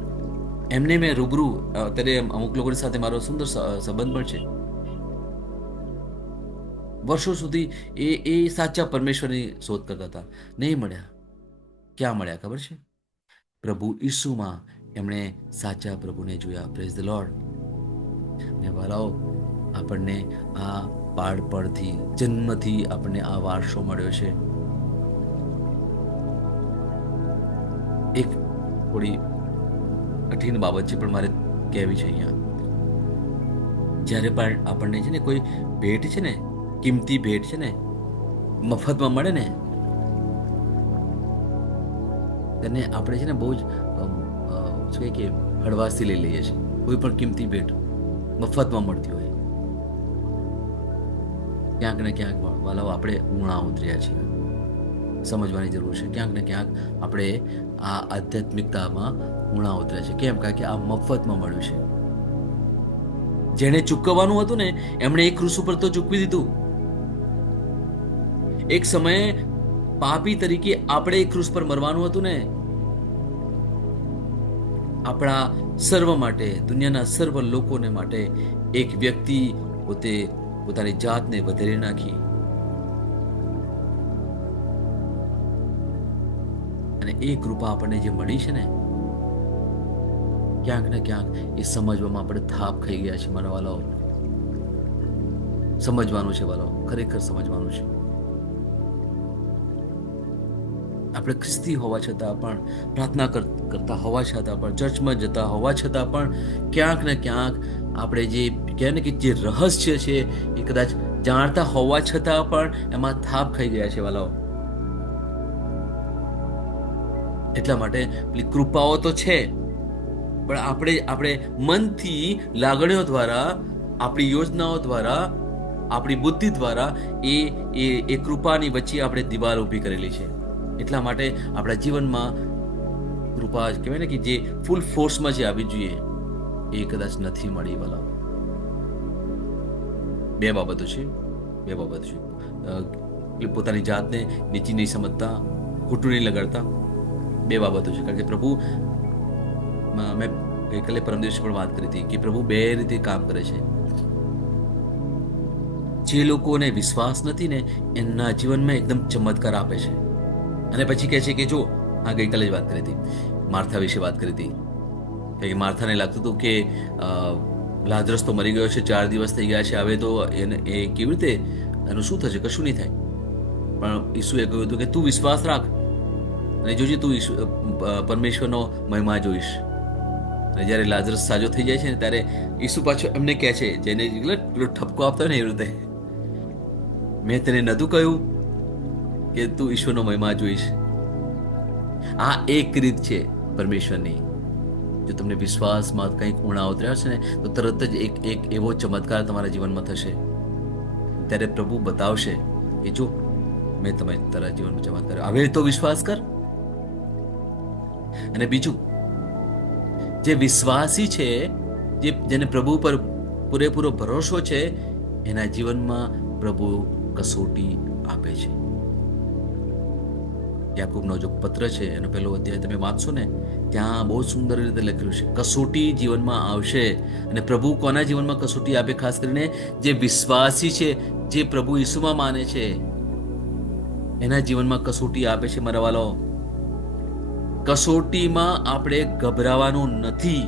એમને મેં રૂબરૂ, અત્યારે અમુક લોકોની સાથે મારો સુંદર સંબંધ પણ છે. વર્ષો સુધી એ સાચા પરમેશ્વરની શોધ કરતા હતા, નહીં મળ્યા. ક્યાં મળ્યા ખબર છે? પ્રભુ ઈસુમાં એમણે સાચા પ્રભુને જોયા. Praise the lord. ને વાલાઓ, આપણને આ બાળપણથી, જન્મથી આપણને આ વારસો મળ્યો છે. એક થોડી કઠિન બાબત છે પણ મારે કહેવી છે અહીંયા. જ્યારે પણ આપણને છે ને કોઈ ભેટ છે ને, કિંમતી ભેટ છે ને, મફતમાં મળે ને, તેને આપણે છે ને બહુ જ શું કહે કે હળવાશથી લઈ લઈએ છીએ. કોઈ પણ કિંમતી ભેટ મફતમાં મળતી હોય, ક્યાંક ને ક્યાંક વાલાઓ આપણે ઊણા ઉતર્યા છીએ. સમજવાની જરૂર છે. ક્યાંક ને ક્યાંક આપણે આ આધ્યાત્મિકતામાં ઊણા ઉતર્યા છે. કેમ? કારણ કે આ મફતમાં મળ્યું છે. જેણે ચૂકવવાનું હતું ને, એમણે એક ક્રૂસ ઉપર તો ચૂકવી દીધું. એક સમયે પાપી તરીકે આપણે એક ક્રૂસ પર મરવાનું હતું ને, આપણા સર્વ માટે, દુનિયાના સર્વ લોકોને માટે એક વ્યક્તિ પોતે પોતાની જાતને વધેરી નાખી, અને એ કૃપા આપણને જે મળી છે ને, ક્યાંક ને ક્યાંક એ સમજવામાં આપણે થાપ ખાઈ ગયા છે. મારા વાલાઓ, સમજવાનું છે વાલાઓ, ખરેખર સમજવાનું છે. આપણે ખ્રિસ્તી હોવા છતાં પણ, પ્રાર્થના કરતા હોવા છતાં પણ, ચર્ચમાં જતા હોવા છતાં પણ, ક્યાંક ને ક્યાંક આપણે જે કહે ને કે જે રહસ્ય છે એ કદાચ જાણતા હોવા છતાં પણ એમાં થાપ ખાઈ ગયા છે વાલાઓ. એટલા માટે પેલી કૃપાઓ તો છે, પણ આપણે મનથી, લાગણીઓ દ્વારા, આપણી યોજનાઓ દ્વારા, આપણી બુદ્ધિ દ્વારા એ કૃપાની વચ્ચે આપણે દિવાલ ઊભી કરેલી છે. એટલા માટે આપણા જીવનમાં કૃપા કહેવાય ને કે જે ફૂલ ફોર્સમાં જે આવી જોઈએ એ કદાચ નથી મળી વાલા. બે બાબતો છે. પોતાની જાતને નીચી નહીં સમજતા, ખોટું નહીં લગાડતા. બે બાબતો છે. કારણ કે પ્રભુ, મેં ગઈકાલે પરમ દિવસે પણ વાત કરી હતી કે પ્રભુ બે રીતે કામ કરે છે. જે લોકોને વિશ્વાસ નથી ને, એમના જીવનમાં એકદમ ચમત્કાર આપે છે. અને પછી કહે છે કે જો, હા ગઈકાલે જ વાત કરી હતી, માર્થા વિશે વાત કરી હતી કે માર્થાને લાગતું હતું કે લાઝરસ તો મરી ગયો છે, 4 દિવસ થઈ ગયા છે, હવે તો એને એ કેવી રીતે એનું શું થશે? કશું નહીં થાય. પણ ઈસુએ કહ્યું હતું કે તું વિશ્વાસ રાખ અને જોજે તું પરમેશ્વરનો મહિમા જોઈશ. અને જ્યારે લાઝરસ સાજો થઈ જાય છે ને, ત્યારે ઈસુ પાછો એમને કહે છે, જેને ઠપકો આપતો ને એ રીતે, મેં તને નતું કહ્યું કે તું ઈશ્વરનો મહિમા જોઈશ? આ એક રીત છે પરમેશ્વરની. જો તમને વિશ્વાસમાં કંઈક ઊણા ઉતર્યા છે ને, તો તરત જ એક એવો ચમત્કાર તમારા જીવનમાં થશે. ત્યારે પ્રભુ બતાવશે કે જો, મેં તારા જીવનમાં ચમત્કાર, હવે તો વિશ્વાસ કર. અને બીજું, જે વિશ્વાસી છે, જેને પ્રભુ પર પૂરેપૂરો ભરોસો છે, એના જીવનમાં પ્રભુ કસોટી આપે છે. યાકૂબનો જો પત્ર છે, એનો પહેલો અધ્યાય તમે વાંચશો ને, ત્યાં બહુ સુંદર રીતે લખ્યું છે, કસોટી જીવનમાં આવશે. અને પ્રભુ કોના જીવનમાં કસોટી આપે? ખાસ કરીને જે વિશ્વાસી છે, જે પ્રભુ ઈસુમાં માને છે, એના જીવનમાં કસોટી આપે છે. મારા વાલો, કસોટીમાં આપણે ગભરાવાનું નથી.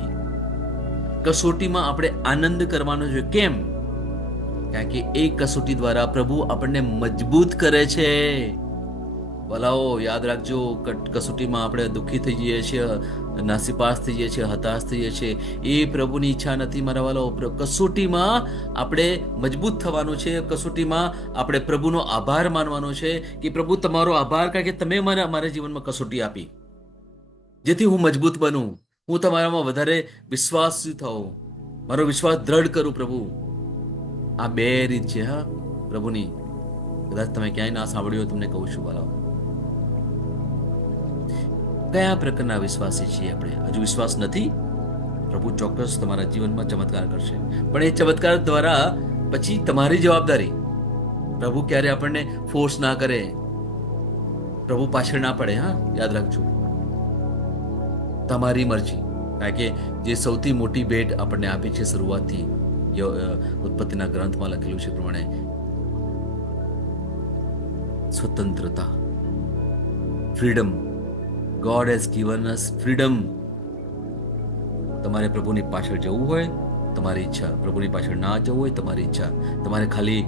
કસોટીમાં આપણે આનંદ કરવાનો છે. કેમ? કારણ કે એ કસોટી દ્વારા પ્રભુ આપણને મજબૂત કરે છે. વલાઓ યાદ રાખજો, કસોટીમાં આપણે દુઃખી થઈ જઈએ છીએ, નાસીપાસ થઈ જઈએ છીએ, હતાશ થઈ જઈએ છીએ. એ પ્રભુની ઈચ્છા નથી મારા વાલાઓ. કસોટીમાં આપણે મજબૂત થવાનું છે. કસોટીમાં આપણે પ્રભુનો આભાર માનવાનો છે કે પ્રભુ તમારો આભાર, કારણ કે તમે મને મારા જીવનમાં કસોટી આપી, જેથી હું મજબૂત બનું, હું તમારામાં વધારે વિશ્વાસી થાઉં, મારો વિશ્વાસ દ્રઢ કરું. પ્રભુ, આ બે રીત છે હા પ્રભુની. કદાચ તમે ક્યાંય ના સાંભળ્યું, તમને કહું છું વાલાઓ. કયા પ્રકારના વિશ્વાસી છીએ આપણે? હજુ વિશ્વાસ નથી? પ્રભુ ચોક્કસ તમારા જીવનમાં ચમત્કાર કરશે, પણ એ ચમત્કાર દ્વારા પછી તમારી જવાબદારી. પ્રભુ ક્યારે આપણને ફોર્સ ના કરે, પ્રભુ પાછળ ના પડે. હા, યાદ રાખજો, તમારી મરજી. કારણ કે જે સૌથી મોટી ભેટ આપણને આપી છે શરૂઆતથી, ઉત્પત્તિના ગ્રંથમાં લખેલું છે પ્રમાણે, સ્વતંત્રતા, freedom. God has given us freedom. તમારે પ્રભુની પાછળ જવું હોય, તમારી ઈચ્છા. પ્રભુની પાછળ ના જવું હોય, તમારી ઈચ્છા. તમારે ખાલી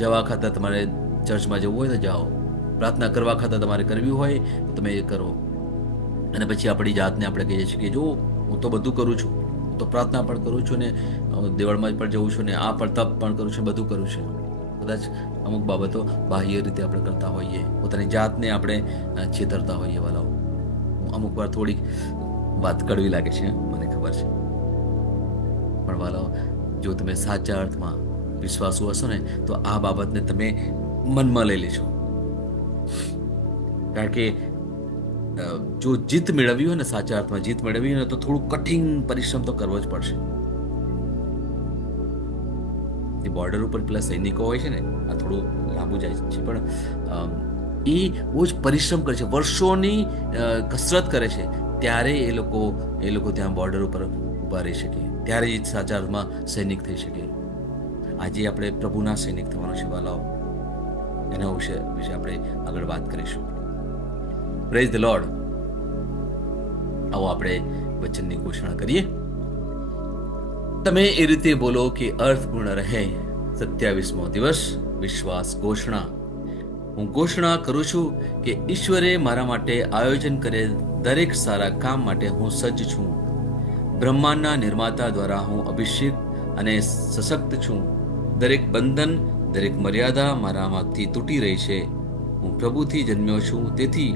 જવા ખાતા તમારે ચર્ચમાં જવું હોય તો જાઓ, પ્રાર્થના કરવા ખાતા તમારે કરવી હોય તો તમે એ કરો. અને પછી આપણી જાતને આપણે કહીએ છીએ કે જો હું તો બધું કરું છું, હું તો પ્રાર્થના પણ કરું છું ને દેવળમાં પણ જઉં છું ને આ પણ તપ પણ કરું છું, બધું કરું છું. કદાચ અમુક બાબતો બાહ્ય રીતે આપણે કરતા હોઈએ, પોતાની જાતને આપણે છેતરતા હોઈએ વાલાઓ. અમુક વાર થોડીક વાત કડવી લાગે છે, મને ખબર છે, પણ વાલાઓ, જો તમે સાચા અર્થમાં વિશ્વાસુ હશો ને તો આ બાબતને તમે મનમાં લઈ લેશો. કારણ કે જો જીત મેળવવી હોય ને, સાચા અર્થમાં જીત મેળવવી હોય ને, તો થોડું કઠિન પરિશ્રમ તો કરવો જ પડશે. જે બોર્ડર ઉપર પેલા સૈનિકો હોય છે ને, આ થોડું લાંબુ જાય છે, પણ એ બહુ જ પરિશ્રમ કરે છે, વર્ષોની કસરત કરે છે, ત્યારે એ લોકો ત્યાં બોર્ડર ઉપર ઊભા રહી શકે, ત્યારે જ સાચા અર્થમાં સૈનિક થઈ શકે. આજે આપણે પ્રભુના સૈનિક થવાનું છે વાલાઓ. એના વિશે આપણે આગળ વાત કરીશું. Praise the lord. આવો આપણે વચનની ઘોષણા કરીએ. તમે એ રીતે બોલો કે અર્થપૂર્ણ રહે. 27મો દિવસ, વિશ્વાસ ઘોષણા. હું ઘોષણા કરું છું કે ઈશ્વરે મારા માટે આયોજન કરેલ દરેક સારા કામ માટે હું સજ્જ છું. બ્રહ્માંડના નિર્માતા દ્વારા હું અભિષેક અને સશક્ત છું. દરેક બંધન, દરેક મર્યાદા મારામાંથી તૂટી રહી છે. હું પ્રભુથી જન્મ્યો છું, તેથી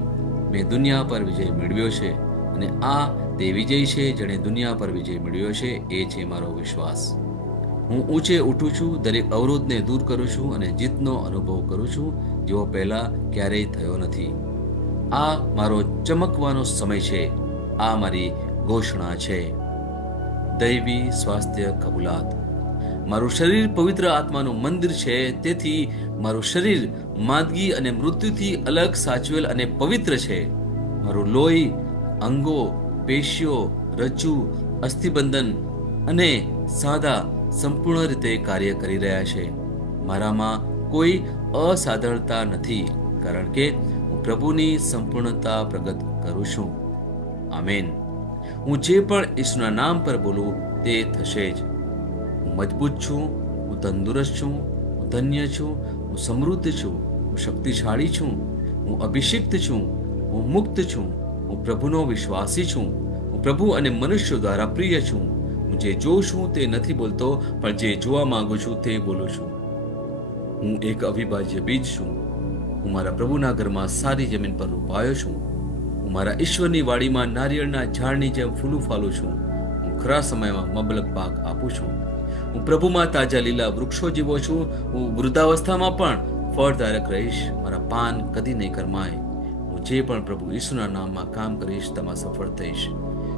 મેં દુનિયા પર વિજય મેળવ્યો છે, અને આ તે વિજય છે જેણે દુનિયા પર વિજય મેળવ્યો છે. એ છે મારો વિશ્વાસ. હું ઊંચે ઉઠું છું, દરેક અવરોધને દૂર કરું છું અને જીતનો અનુભવ કરું છું, જેવો પહેલા ક્યારેય થયો નથી. આ મારો ચમકવાનો સમય છે. આ મારી ઘોષણા છે. દૈવી સ્વાસ્થ્ય કબૂલાત. મારું શરીર પવિત્ર આત્માનું મંદિર છે, તેથી મારું શરીર માંદગી અને મૃત્યુથી અલગ, સાચવેલ અને પવિત્ર છે. મારું લોહી, અંગો, પેશીઓ, રજ્જુ, અસ્થિબંધન અને સાદા સંપૂર્ણ રીતે કાર્ય કરી રહ્યા છે. મારામાં કોઈ અસાધારણતા નથી, કારણ કે હું પ્રભુની સંપૂર્ણતા પ્રગટ કરું છું. આમેન. હું જે પણ ઈસુના નામ પર બોલું તે થશે જ. હું મજબૂત છું, હું તંદુરસ્ત છું, હું ધન્ય છું, હું સમૃદ્ધ છું, હું શક્તિશાળી છું, હું અભિષિક્ત છું, હું મુક્ત છું, હું પ્રભુનો વિશ્વાસી છું, હું પ્રભુ અને મનુષ્યો દ્વારા પ્રિય છું. હું જે જોઉં છું તે નથી બોલતો, પણ જે જોવા માંગુ છું તે બોલું છું. હું એક અવિભાજ્ય બીજ છું. હું મારા પ્રભુના ઘરમાં સારી જમીન પર રોપાયો છું. હું મારા ઈશ્વરની વાડીમાં નારિયેળના ઝાડની જેમ ફૂલું ફાલું છું. હું ખરા સમયમાં મબલક પાક આપું છું. હું પ્રભુમાં તાજા લીલા વૃક્ષો જેવો છું. હું વૃદ્ધાવસ્થામાં પણ ફળદાયક રહીશ. મારા પાન કદી નહીં કરમાય. હું જે પણ પ્રભુ ઈસુના નામમાં કામ કરીશ તેમાં સફળ થઈશ.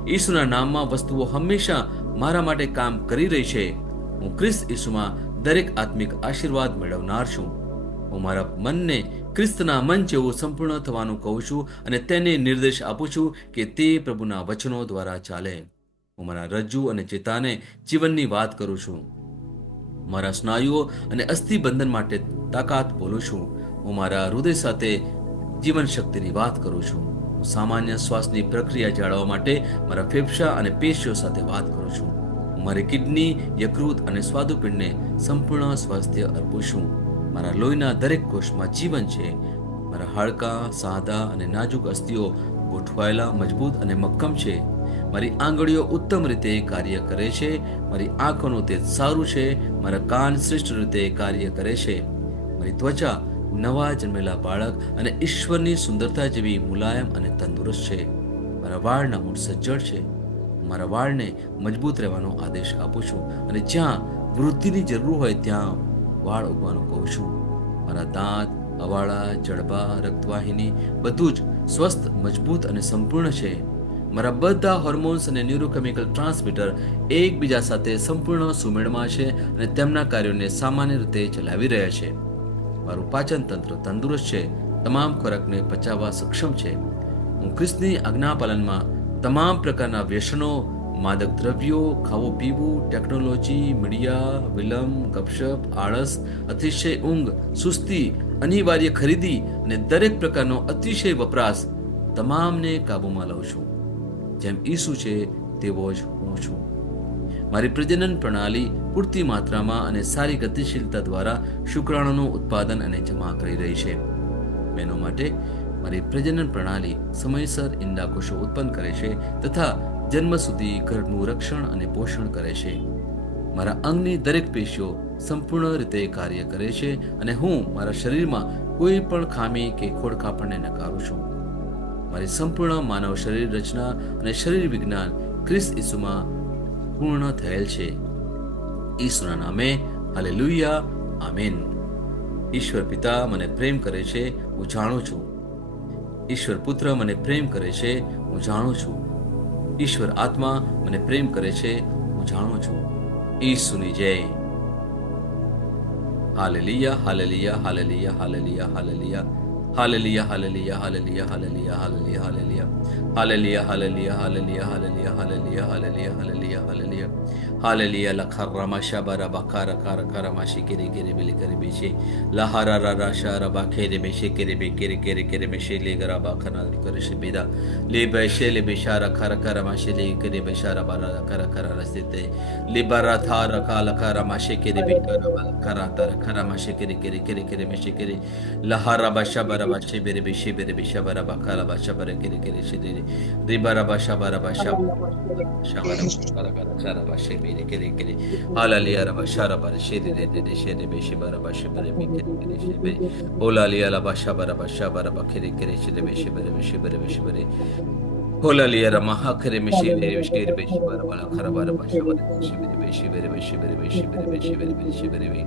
ઈસુના નામમાં વસ્તુઓ હંમેશા મારા માટે કામ કરી રહી છે. હું ખ્રિસ્ત ઈસુમાં દરેક આત્મિક આશીર્વાદ મેળવનાર છું. હું મારા મનને ખ્રિસ્તના મન જેવું સંપૂર્ણ થવાનું કહું છું અને તેને નિર્દેશ આપું છું કે તે પ્રભુના વચનો દ્વારા ચાલે. હું મારા રજ્જુ અને ચેતાને જીવનની વાત કરું છું. મારા સ્નાયુઓ અને અસ્થિબંધન માટે તાકાત બોલું છું. હું મારા હૃદય સાથે જીવન શક્તિની વાત કરું છું. હું સામાન્ય શ્વાસની પ્રક્રિયા જાળવવા માટે મારા ફેફસા અને પેશીઓ સાથે વાત કરું છું. હું મારી કિડની, યકૃત અને સ્વાદુપિંડને સંપૂર્ણ સ્વાસ્થ્ય અર્પું છું. મારા લોહીના દરેક કોષમાં જીવન છે. મારા હાડકાં સાદા અને નાજુક અસ્થિઓ ગોઠવાયેલા, મજબૂત અને મક્કમ છે. મારી આંગળીઓ ઉત્તમ રીતે કાર્ય કરે છે. મારી આંખોનું તેજ સારું છે. મારા કાન શ્રેષ્ઠ રીતે કાર્ય કરે છે. મારી ત્વચા નવા જન્મેલા બાળક અને ઈશ્વરની સુંદરતા જેવી મુલાયમ અને તંદુરસ્ત છે. મારા વાળના મૂળ સજ્જડ છે. મારા વાળને મજબૂત રહેવાનો આદેશ આપું છું અને જ્યાં વૃદ્ધિની જરૂર હોય ત્યાં વાળ ઉગવાનું કહું છું. મારા દાંત, અવાળા, જડબા, રક્તવાહિની બધું જ સ્વસ્થ, મજબૂત અને સંપૂર્ણ છે. મારા બધા હોર્મોન્સ અને ન્યુરોકેમિકલ ટ્રાન્સમીટર એકબીજા સાથે સંપૂર્ણ સુમેળમાં છે અને તેમના કાર્યોને સામાન્ય રીતે ચલાવી રહ્યા છે. મારું પાચન તંત્ર તંદુરસ્ત છે. તમામ ખોરાકને પચાવવા સક્ષમ છે. હું ખ્રિસ્તની આજ્ઞાપાલનમાં તમામ પ્રકારના વ્યસનો, માદક દ્રવ્યો, ખાવું પીવું, ટેકનોલોજી, મીડિયા, વિલંબ, ગપશપ, આળસ, અતિશય ઊંઘ, સુસ્તી, અનિવાર્ય ખરીદી અને દરેક પ્રકારનો અતિશય વપરાશ તમામને કાબૂમાં લઉં છું. જેમ ઈસુ છે તેવો જ હું છું. મારી પ્રજનન પ્રણાલી પૂરતી માત્રામાં અને સારી ગતિશીલતા દ્વારા શુક્રાણુનું ઉત્પાદન અને જમા કરી રહી છે. બહેનો માટે મારી પ્રજનન પ્રણાલી સમયસર ઈંડાકોષો ઉત્પન્ન કરે છે તથા જન્મ સુધી ગર્ભનું રક્ષણ અને પોષણ કરે છે. મારા અંગની દરેક પેશીઓ સંપૂર્ણ રીતે કાર્ય કરે છે અને હું મારા શરીરમાં કોઈ પણ ખામી કે ખોડખાપણને નકારું છું. મારી સંપૂર્ણ માનવ શરીર રચના અને શરીર વિજ્ઞાન ખ્રિસ્ત ઈસુમાં પૂર્ણ થયેલ છે. ઈસુના નામે હાલેલુયા, આમેન. ઈશ્વર પિતા મને પ્રેમ કરે છે, હું જાણું છું. ઈશ્વર પુત્ર મને પ્રેમ કરે છે, હું જાણું છું. ઈશ્વર આત્મા મને પ્રેમ કરે છે, હું જાણું છું. ઈસુની જય. Hallelujah, hallelujah, hallelujah, hallelujah, hallelujah. Hallelujah, hallelujah, hallelujah, hallelujah, hallelujah, hallelujah. Hallelujah, hallelujah, hallelujah, hallelujah, hallelujah, hallelujah, hallelujah, hallelujah. Hallelujah લખારામા શાબારા બાકારા કારા કારામા શિકેરે કેરે બેલે કરે બેશે લહારા રા શારા બા ખેરે બેશે કેરે બે કેરે કેરે કેરે બેશે લે ગરા બા ખના કરે છે બેદા લે બેશે લે બેશારા ખરા કારામા શે લે કરે બેશારા બારા કરા કરા રસ્તે લે બારા થા રકા લખારામા શિકેરે બે કરા તર ખરામા શિકેરે કેરે કેરે કેરે બેશે કેરે લહારા બા શાબારા બા શે બેરે બેશે બેરે બેશાબારા બા કાલા બા શાબારા કેરે કેરે શે રે બારા બા શાબારા બા શાબારા કરા કરા શારા બા શે બેરે કેરે કેરે હાલાલિયા રબા શારા બારા શેરે રે રે શેરે બેશે બારા બા શાબારા બે કેરે કેરે શે બે ઓલાલિયા લા બા શાબારા બા કેરે કેરે શે બેશે બેરે બેશે બેરે બેશે બેરે ઓલાલિયા રમા હાખરે મેશે રે શેરે બેશે બારા બાલા ખરા બારા બા શાબારા બેશે બેરે બેશે બેરે બેશે બેરે બેશે બેરે બેશે બેરે બે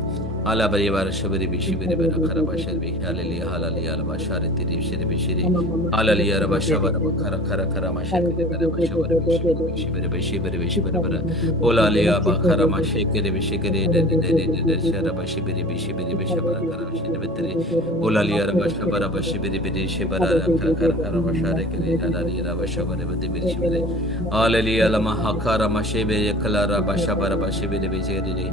આલા બરી બારા શાબારે બેશે બેરે બારા ખરા બા શાબે હાલાલિયા લા બા શારે તેરે શેરે બેશે રે હાલાલિયા રબા શાબારા બા ખરા ખરા ખરા મા શારે કરે બા શાબારા બેશે બેરે બેશે બેરે બેશે બેરે બારા ઓલાલિયા બા ખરા મા શેકરે બેશે કરે રે રે રે શારા બા શાબરે બેશે બેરે બેશે બારા ખરા શારે બેતરે ઓલાલિયા રબા શાબારા બા શાબરે બેરે શાબારા ખરા ખરા ખરા મા શારે કરે હાલાલિયા રબા શાબારે બેરે બેરે શાબરે હાલાલિયા લા મા હાખરા મા શાબે કલા રબા શાબારા બા શાબરે બેશે રે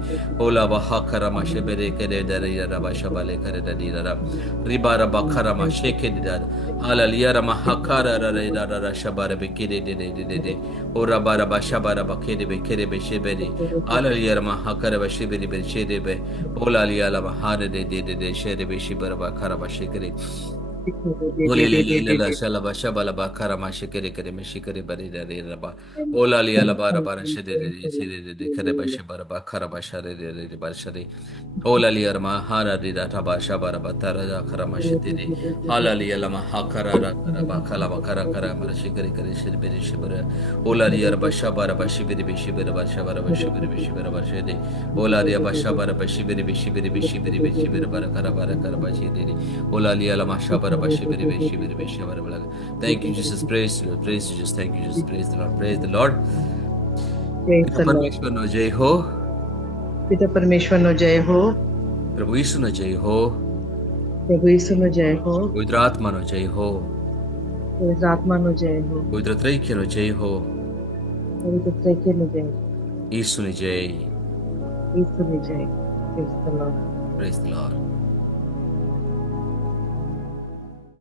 ઓલા બા હાખરા મા શાબરે કરે દરે રબા શાબાલે કરે રે રા રિબારા બા ખરા મા શેકે રે હાલાલિયા રમા હાખરા રે રા શાબારા બે કરે રે ઓરા બારા બા શાબારા બા કરે બે શેબરે હાલાલિયા રમા હાખરા બા શાબરે બે શેરે બે ઓલાલિયા લા મા હારે રે શેરે બે શિબરા બા ખરા બા શેકરે Oli li li la shala ba shabala ba kara ma shikere kere me shikere bari da re raba ola li ala bara bara shede de kere ba shabara ba kara ba share de ba share ola li arma hara de da ba shabara ba tara da kara ma shede de hala li ala ma ha kara ra ba kala ba kara kara ma shikere kere shede be shibara ola li arba shabara ba shibere be shibara ba shabara ba shibere be shibara ba shede ola li ba shabara ba shibere be shibere be shibere be shibere ba kara ba shede ola li ala ma shabara Thank you, Jesus. Praise you, Jesus. Thank you, Jesus. Praise the Lord. Praise the Lord. Praise the Lord. परमेश्वर no जय हो. पिता परमेश्वर no जय हो. प्रभु यीशु no जय हो. प्रभु यीशु no जय हो. पवित्र आत्मा नो जय हो. पवित्र आत्मा नो जय हो. पवित्र त्रैक्य नो जय हो. पवित्र त्रैक्य नो जय. यीशु ने जय. यीशु ने जय. Praise the Lord. Praise the Lord.